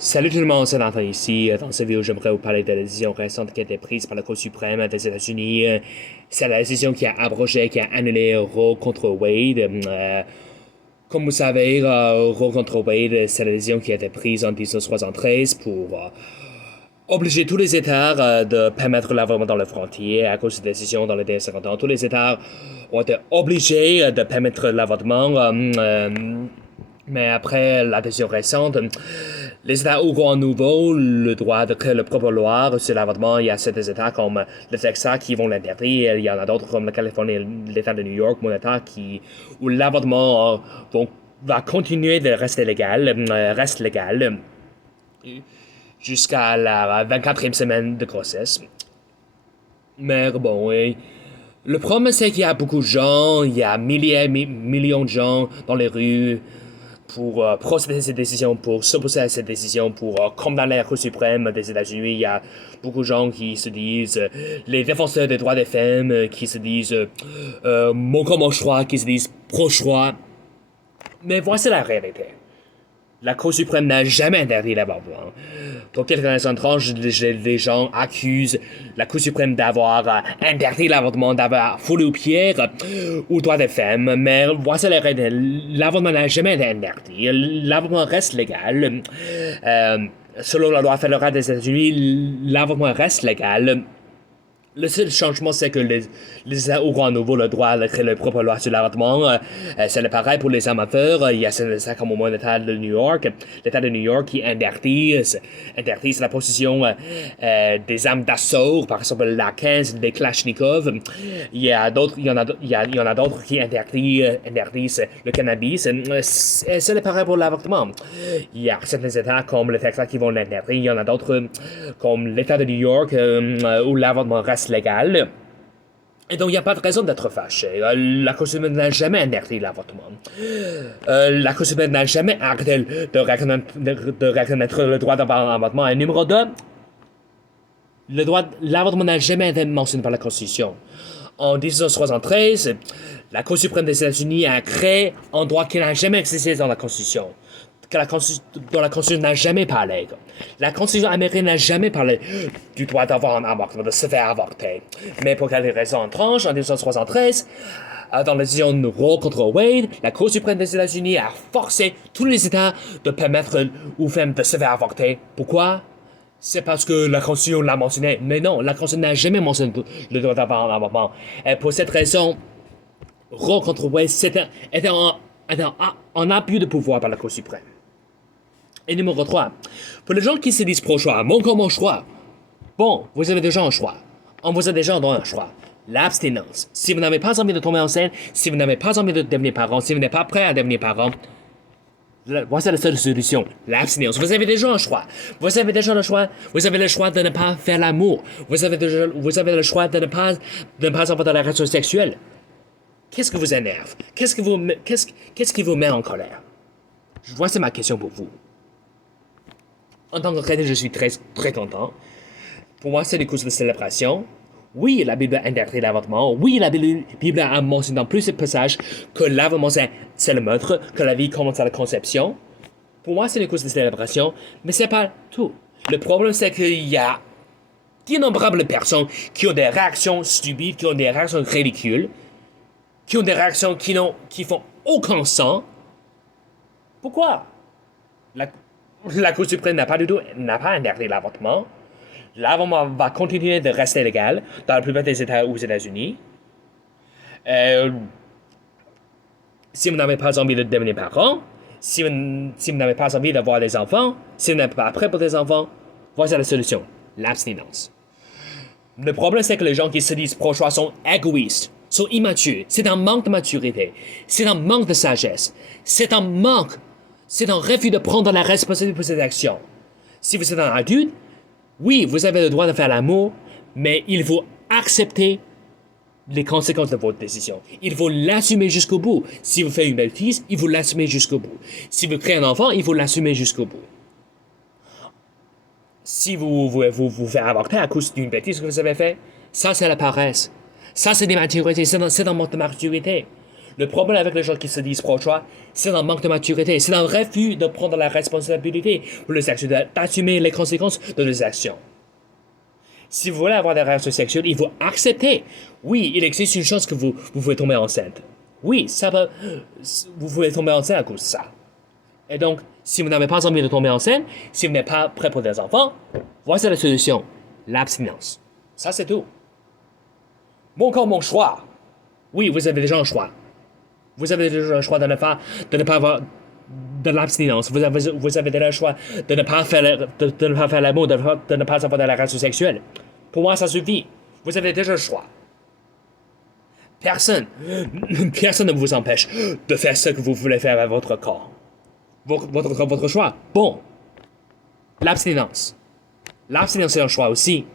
Salut tout le monde, c'est Nathan ici. Dans cette vidéo, j'aimerais vous parler de la décision récente qui a été prise par la Cour suprême des États-Unis. C'est la décision qui a abrogé, qui a annulé Roe contre Wade. Comme vous savez, Roe contre Wade, c'est la décision qui a été prise en 1973 pour obliger tous les États de permettre l'avortement dans les frontières. À cause de cette décision dans les derniers 50 ans, tous les États ont été obligés de permettre l'avortement. Mais après la décision récente, les États auront à nouveau le droit de créer leur propre loi sur l'avortement. Il y a certains États comme le Texas qui vont l'interdire. Il y en a d'autres comme la Californie et l'État de New York, mon État, où l'avortement va continuer de rester légal, reste légal jusqu'à la 24e semaine de grossesse. Mais bon, le problème c'est qu'il y a beaucoup de gens, il y a millions de gens dans les rues pour procéder à cette décision, pour s'opposer à cette décision, pour condamner la Cour suprême des États-Unis. Il y a beaucoup de gens qui se disent, les défenseurs des droits des femmes, qui se disent mon corps, mon choix, qui se disent pro-choix. Mais voici la réalité. La Cour suprême n'a jamais interdit l'avortement. Pour quelques raisons étranges, les gens accusent la Cour suprême d'avoir interdit l'avortement, d'avoir foulé aux pierres aux droits des femmes. Mais voici la réalité. L'avortement n'a jamais été interdit. L'avortement reste légal. Selon la loi fédérale des États-Unis, l'avortement reste légal. Le seul changement, c'est que les États auront à nouveau le droit de créer leur propre loi sur l'avortement. C'est pareil pour les amateurs. Il y a certains États comme au moins l'État de New York. L'État de New York qui interdise la possession des armes d'assaut, par exemple la 15 des Kalachnikov. Il y en a d'autres qui interdisent le cannabis. C'est pareil pour l'avortement. Il y a certains États comme le Texas qui vont l'interdire. Il y en a d'autres comme l'État de New York où l'avortement reste légal. Et donc, il n'y a pas de raison d'être fâché. La Cour suprême n'a jamais interdit l'avortement. La Cour suprême n'a jamais arrêté de reconnaître le droit d'avoir un avortement. Et numéro 2, l'avortement n'a jamais été mentionné par la Constitution. En 1973, la Cour suprême des États-Unis a créé un droit qui n'a jamais existé dans la Constitution. Dont la Constitution n'a jamais parlé. La Constitution américaine n'a jamais parlé du droit d'avoir un avortement, de se faire avorter. Mais pour quelques raisons étranges, en 1973, dans la décision Roe contre Wade, la Cour suprême des États-Unis a forcé tous les États de permettre aux femmes de se faire avorter. Pourquoi? C'est parce que la Constitution l'a mentionné. Mais non, la Constitution n'a jamais mentionné le droit d'avoir un avortement. Et pour cette raison, Roe contre Wade était un abus de pouvoir par la Cour suprême. Et numéro 3, pour les gens qui se disent pro-choix, mon corps, mon choix. Bon, vous avez déjà un choix. On vous a déjà donné un choix. L'abstinence. Si vous n'avez pas envie de tomber enceinte, si vous n'avez pas envie de devenir parent, si vous n'êtes pas prêt à devenir parent, voici la seule solution. L'abstinence. Vous avez déjà un choix. Vous avez déjà le choix. Vous avez le choix de ne pas faire l'amour. Vous avez le choix de ne pas avoir de la relation sexuelle. Qu'est-ce que vous énerve? Qu'est-ce qui vous met en colère? Voici ma question pour vous. En tant que chrétien, je suis très, très content. Pour moi, c'est des causes de célébration. Oui, la Bible interdit l'avortement. Oui, la Bible a mentionné dans plusieurs passages que l'avortement, c'est le meurtre, que la vie commence à la conception. Pour moi, c'est des causes de célébration, mais c'est pas tout. Le problème, c'est qu'il y a d'innombrables personnes qui ont des réactions stupides, qui ont des réactions ridicules, qui ont des réactions qui font aucun sens. Pourquoi? La Cour suprême n'a pas interdit l'avortement. L'avortement va continuer de rester légal dans la plupart des États aux États-Unis. Si vous n'avez pas envie de devenir parent, si vous n'avez pas envie d'avoir des enfants, si vous n'êtes pas prêt pour des enfants, voici la solution, l'abstinence. Le problème, c'est que les gens qui se disent pro-choix sont égoïstes, sont immatures. C'est un manque de maturité. C'est un manque de sagesse. C'est un refus de prendre la responsabilité pour cette action. Si vous êtes un adulte, oui, vous avez le droit de faire l'amour, mais il faut accepter les conséquences de votre décision. Il faut l'assumer jusqu'au bout. Si vous faites une bêtise, il faut l'assumer jusqu'au bout. Si vous créez un enfant, il faut l'assumer jusqu'au bout. Si vous faites avorter à cause d'une bêtise que vous avez faite, ça c'est la paresse. Ça c'est l'immaturité, c'est un manque de maturité. Le problème avec les gens qui se disent pro-choix, c'est un manque de maturité, c'est un refus de prendre la responsabilité pour les actions, d'assumer les conséquences de leurs actions. Si vous voulez avoir des relations sexuelles, il faut accepter. Oui, il existe une chance que vous pouvez tomber enceinte. Oui, vous pouvez tomber enceinte à cause de ça. Et donc, si vous n'avez pas envie de tomber enceinte, si vous n'êtes pas prêt pour des enfants, voici la solution, l'abstinence. Ça, c'est tout. Mon corps, mon choix. Oui, vous avez déjà un choix. Vous avez déjà le choix de ne pas avoir de l'abstinence. Vous avez déjà le choix de ne pas faire l'amour, de ne pas avoir de la relation sexuelle. Pour moi, ça suffit. Vous avez déjà le choix. Personne ne vous empêche de faire ce que vous voulez faire avec votre corps. Votre choix. Bon. L'abstinence. L'abstinence est un choix aussi.